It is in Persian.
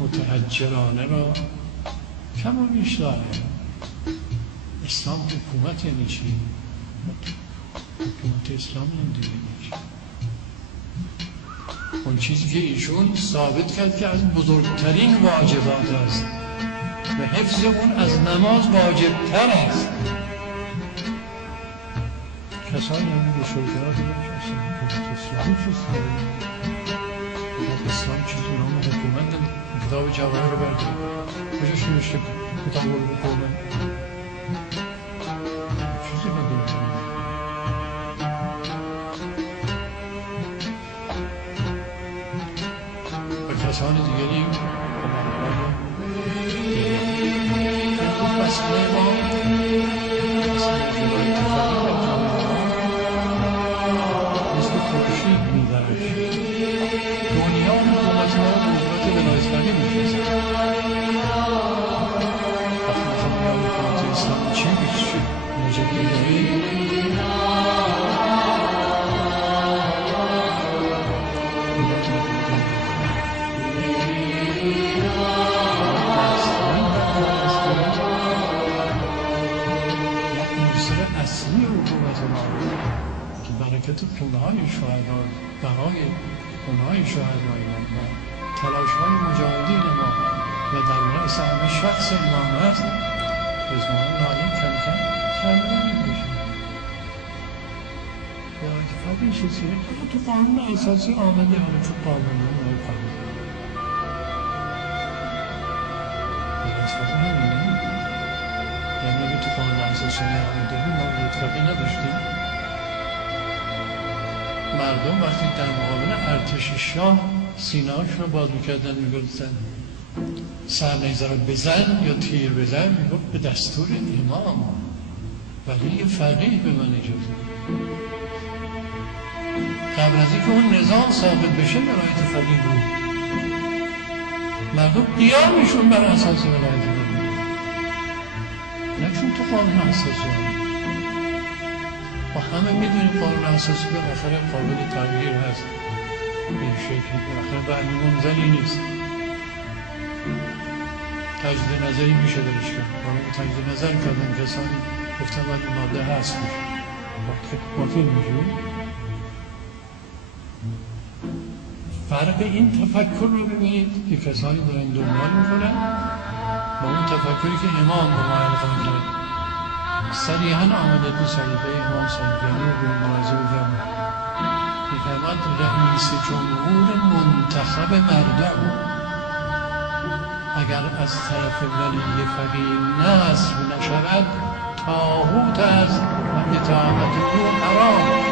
متحجرانه را کم و بیش داره. اسلام حکومت یعنی چی؟ حکومت اسلام دیگه چی؟ اون چیزی که ایشون ثابت کرد که از بزرگترین واجبات است و حفظ اون از نماز واجبتر است. کسانی همین بزرگترات اصلا حکومت اسلامی چیست؟ اسلام چیزی نام حکومت کتاب جواهر رو برداریم کجاش نوشته کتاب رو بکنم چیزی نداریم. و کسان دیگری مسئله ما مسئله جلوی اتفاقی در جامعه ما مثل خورشید می‌درخشد. دنیا حکومت ما رو به قدرت ولایت‌فقیه می‌فرستد. وقتی مثلا میگم حکومت اسلام چی میشه؟ مجددی اصلی حکومت ما که برکت خونهای شهدا بهای خونهای شهدای ما تلاش‌های مجاهدین ما و در رأس همه شخص امام است رضوان الله کم کم کاملا میشه. یا اتفاقی چیزی تو قانون اساسی آمده حالا تو قانون نمی‌فهمه. در اساس همینه یعنی تو قانون اساسی آمده ما اتفاقی نداشتیم. مردم وقتی در مقابل ارتش شاه سینه‌هاشون رو باز می‌کردن میگفتن سرنیزه رو بزن یا تیر بزن، میگفت به دستور امام ولی فقیه به من اجازه. قبل از اینکه اون نظام ثابت بشه ولایت فقیه بود. مردم قیامشون بر اساس ولایت فقیه نه چون تو قانون اساسی و همه میدونیم قانون اساسی بالاخره قابل تغییر هست به این شکل بالاخره برمی منزلی نیست. تجدید نظری میشه درش کرد. قانون تجدید نظر کردن کسانی گفتن باید این ماده هست میشه وقتی باطل میشه. فرق این تفکر رو ببینید که کسانی دارن دنبال میکنن با اون تفکری که امام به ما القا کرد. صریحاً آمده تو صحیفه امام صادقی رو به ملاحظه بفرمایید. می‌فرماید رئیس جمهور منتخب مردم اگر از طرف ولی فقیه نصب نشود طاغوت است و اطاعت او حرام.